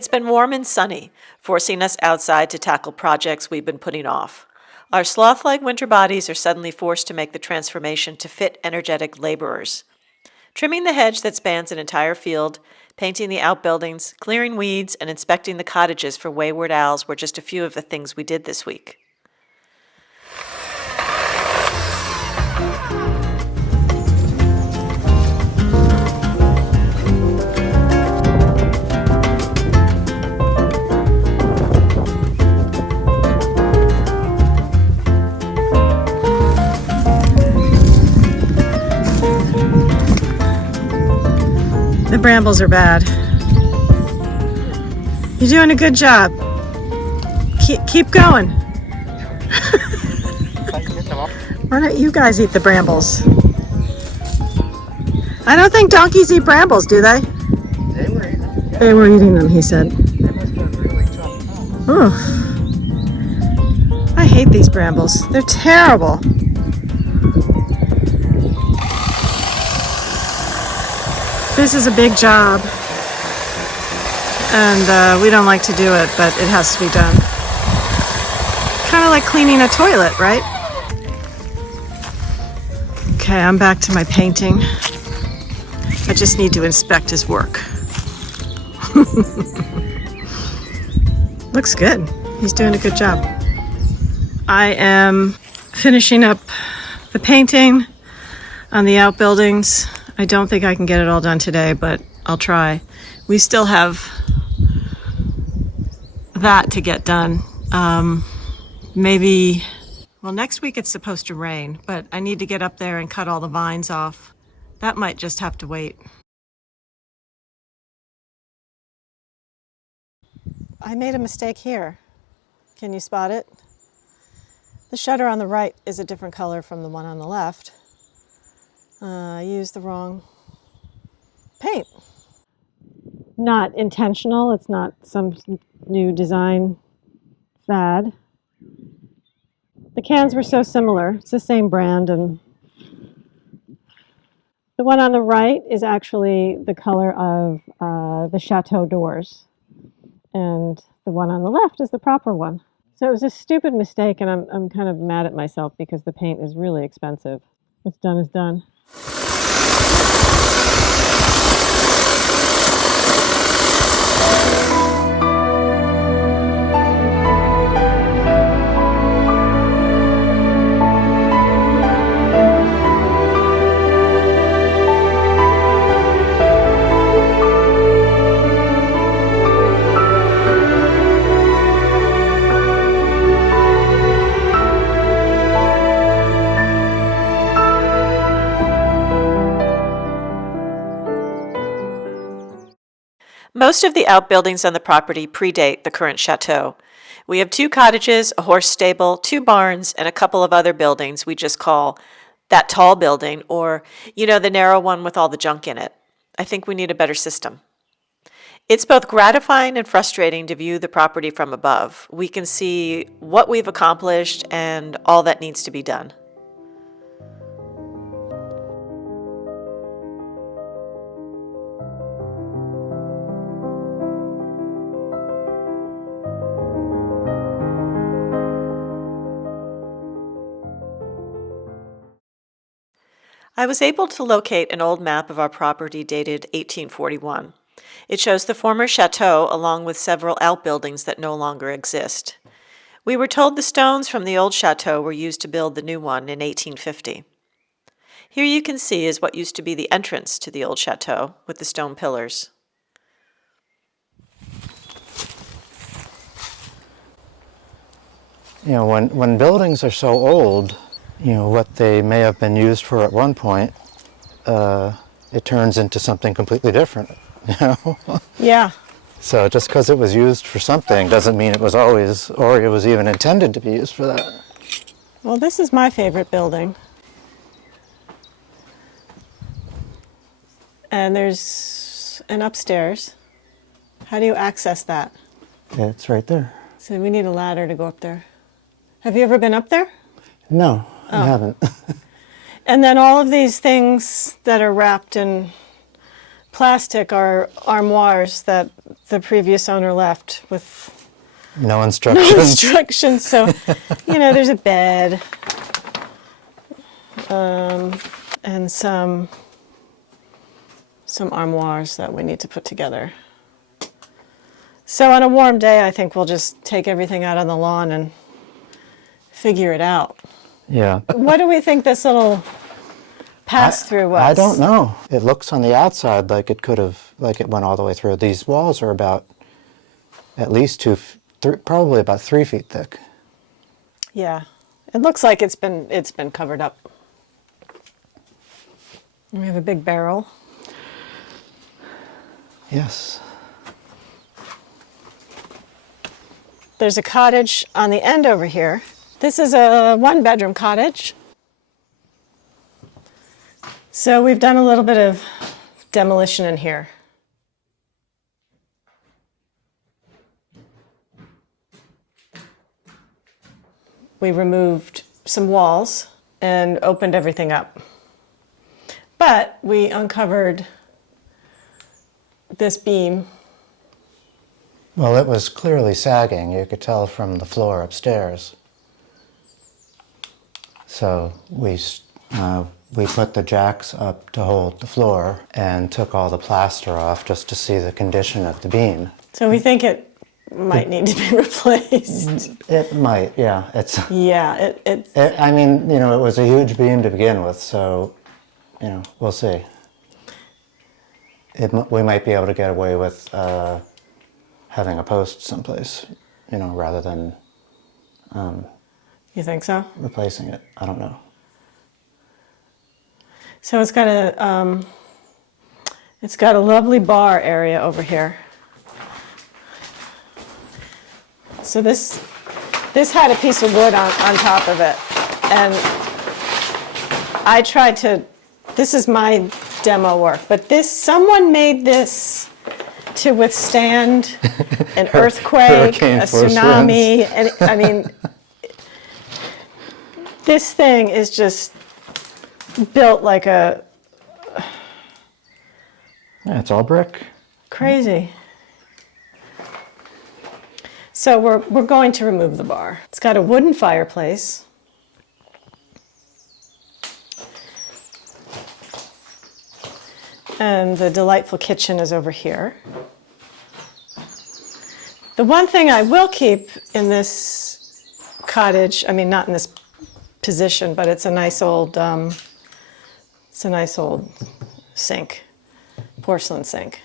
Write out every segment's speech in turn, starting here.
It's been warm and sunny, forcing us outside to tackle projects we've been putting off. Our sloth-like winter bodies are suddenly forced to make the transformation to fit energetic laborers. Trimming the hedge that spans an entire field, painting the outbuildings, clearing weeds, and inspecting the cottages for wayward owls were just a few of the things we did this week. The brambles are bad. You're doing a good job. Keep going. Why don't you guys eat the brambles? I don't think donkeys eat brambles, do they? They were eating them. They were eating them, he said. They must have really chopped them. Oof. I hate these brambles. They're terrible. This is a big job, and we don't like to do it, but it has to be done. Kind of like cleaning a toilet, right? Okay, I'm back to my painting. I just need to inspect his work. Looks good. He's doing a good job. I am finishing up the painting on the outbuildings. I don't think I can get it all done today, but I'll try. We still have that to get done. Maybe, well, next week it's supposed to rain, but I need to get up there and cut all the vines off. That might just have to wait. I made a mistake here. Can you spot it? The shutter on the right is a different color from the one on the left. I used the wrong paint. Not intentional, it's not some new design fad. The cans were so similar, it's the same brand, and the one on the right is actually the color of the Chateau doors, and the one on the left is the proper one. So it was a stupid mistake, and I'm kind of mad at myself because the paint is really expensive. What's done is done. Most of the outbuildings on the property predate the current chateau. We have 2 cottages, a horse stable, 2 barns, and a couple of other buildings we just call that tall building, or, the narrow one with all the junk in it. I think we need a better system. It's both gratifying and frustrating to view the property from above. We can see what we've accomplished and all that needs to be done. I was able to locate an old map of our property dated 1841. It shows the former chateau along with several outbuildings that no longer exist. We were told the stones from the old chateau were used to build the new one in 1850. Here you can see is what used to be the entrance to the old chateau with the stone pillars. When buildings are so old, what they may have been used for at one point, it turns into something completely different, Yeah. So just because it was used for something doesn't mean it was always, or it was even intended to be used for that. Well, this is my favorite building. And there's an upstairs. How do you access that? It's right there. So we need a ladder to go up there. Have you ever been up there? No, I haven't. And then all of these things that are wrapped in plastic are armoires that the previous owner left with No instructions. no instructions. So, there's a bed and some armoires that we need to put together. So on a warm day, I think we'll just take everything out on the lawn and figure it out. Yeah. What do we think this little pass-through was? I don't know. It looks on the outside like it went all the way through. These walls are about at least probably about 3 feet thick. Yeah, it looks like it's been covered up. We have a big barrel. Yes. There's a cottage on the end over here. This is a 1-bedroom cottage. So we've done a little bit of demolition in here. We removed some walls and opened everything up. But we uncovered this beam. Well, it was clearly sagging. You could tell from the floor upstairs. So we put the jacks up to hold the floor and took all the plaster off just to see the condition of the beam. So we think it might need to be replaced. It might, yeah. Yeah, I mean, it was a huge beam to begin with, so, we'll see. We might be able to get away with having a post someplace, rather than you think so? replacing it. I don't know. So it's got a lovely bar area over here. So this had a piece of wood on top of it, and I tried to. This is my demo work, but someone made this to withstand an earthquake, a tsunami, and I mean, this thing is just built like a. Yeah, it's all brick. Crazy. So we're going to remove the bar. It's got a wooden fireplace. And the delightful kitchen is over here. The one thing I will keep in this cottage, I mean, not in this position, but it's a nice old sink, porcelain sink.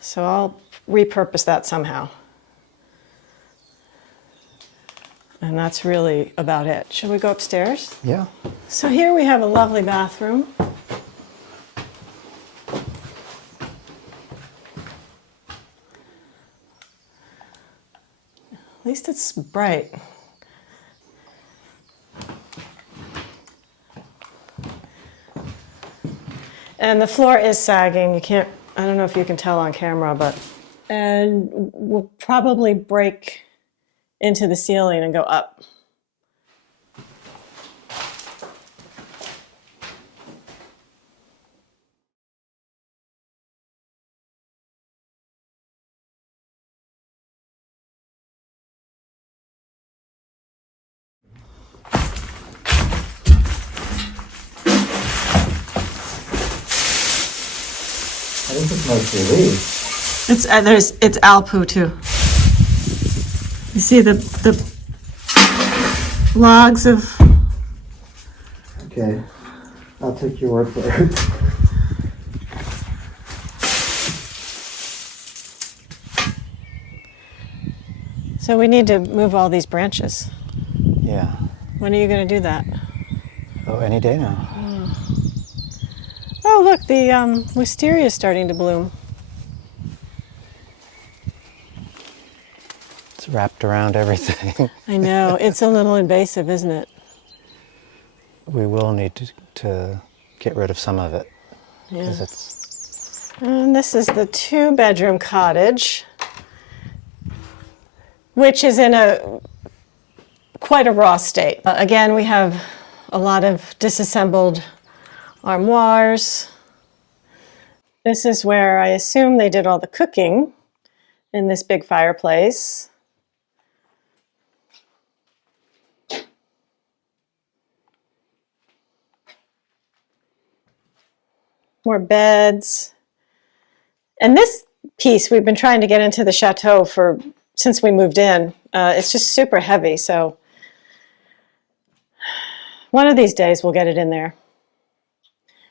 So I'll repurpose that somehow. And that's really about it. Should we go upstairs? Yeah. So here we have a lovely bathroom. At least it's bright. And the floor is sagging. I don't know if you can tell on camera, and we'll probably break into the ceiling and go up. I think it's mostly leaves. It's alpu too. You see the logs of. Okay, I'll take your word for it. So we need to move all these branches. Yeah. When are you going to do that? Oh, any day now. Oh, look, the wisteria is starting to bloom. It's wrapped around everything. I know. It's a little invasive, isn't it? We will need to get rid of some of it. Yeah. 'Cause it's. And this is the 2-bedroom cottage, which is in quite a raw state. Again, we have a lot of disassembled armoires. This is where I assume they did all the cooking in this big fireplace. More beds. And this piece, we've been trying to get into the chateau since we moved in. It's just super heavy, so one of these days we'll get it in there.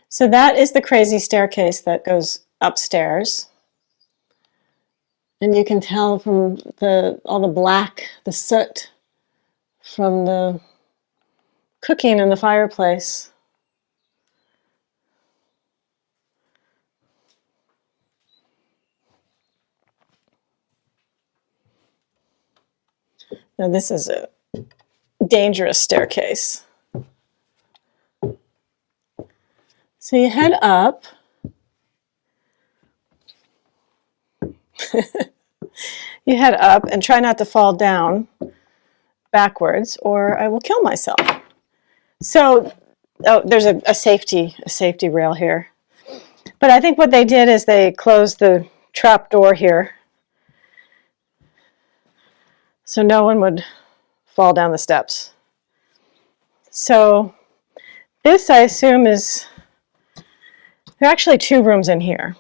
So that is the crazy staircase that goes upstairs. And you can tell from all the black, the soot from the cooking in the fireplace. Now this is a dangerous staircase. So you head up. You head up and try not to fall down backwards or I will kill myself. So, there's a safety rail here. But I think what they did is they closed the trap door here so no one would fall down the steps. So this, I assume, there are actually 2 rooms in here.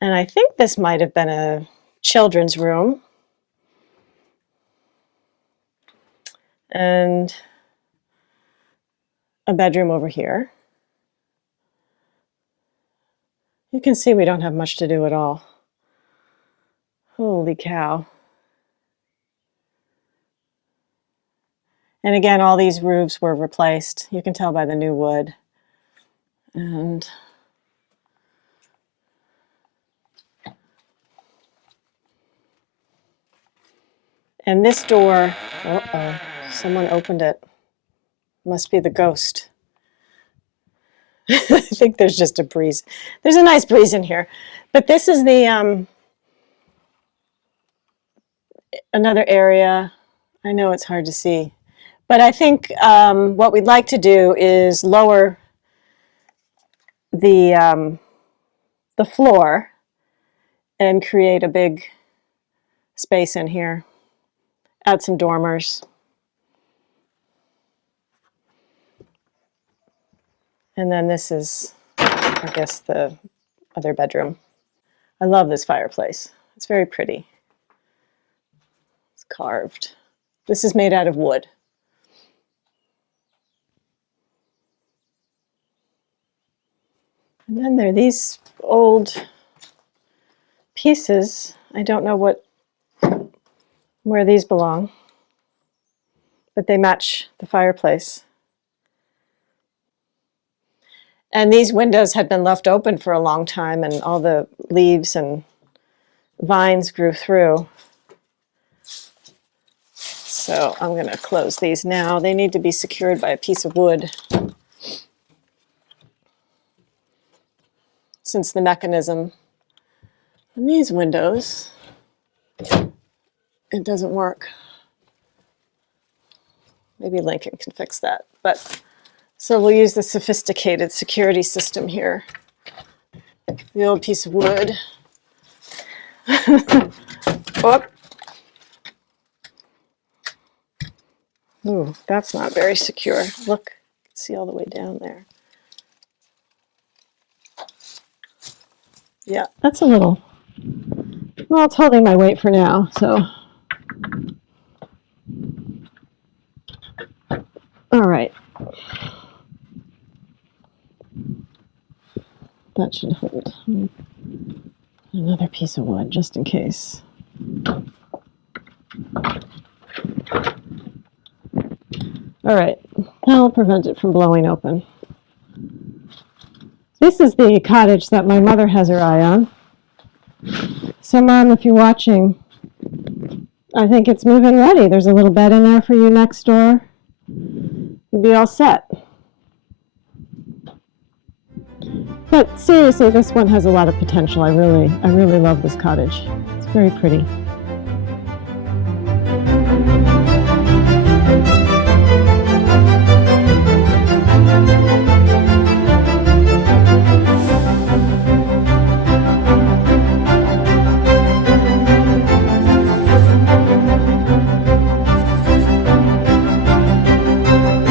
And I think this might have been a children's room. And a bedroom over here. You can see we don't have much to do at all. Holy cow. And again, all these roofs were replaced. You can tell by the new wood. And this door, uh-oh, someone opened it. Must be the ghost. I think there's just a breeze. There's a nice breeze in here. But this is the another area. I know it's hard to see. But I think what we'd like to do is lower the floor and create a big space in here. Add some dormers. And then this is, I guess, the other bedroom. I love this fireplace. It's very pretty. It's carved. This is made out of wood. And then there are these old pieces. I don't know where these belong, but they match the fireplace. And these windows had been left open for a long time and all the leaves and vines grew through. So I'm going to close these now. They need to be secured by a piece of wood since the mechanism in these windows, it doesn't work. Maybe Lincoln can fix that. But so we'll use the sophisticated security system here. The old piece of wood. Oh. Ooh, that's not very secure. Look, see all the way down there. Yeah, that's a little, well, it's holding my weight for now, so. All right. That should hold. Another piece of wood, just in case. All right, that'll prevent it from blowing open. This is the cottage that my mother has her eye on. So Mom, if you're watching, I think it's move-in ready. There's a little bed in there for you next door. You'll be all set. But seriously, this one has a lot of potential. I really love this cottage. It's very pretty.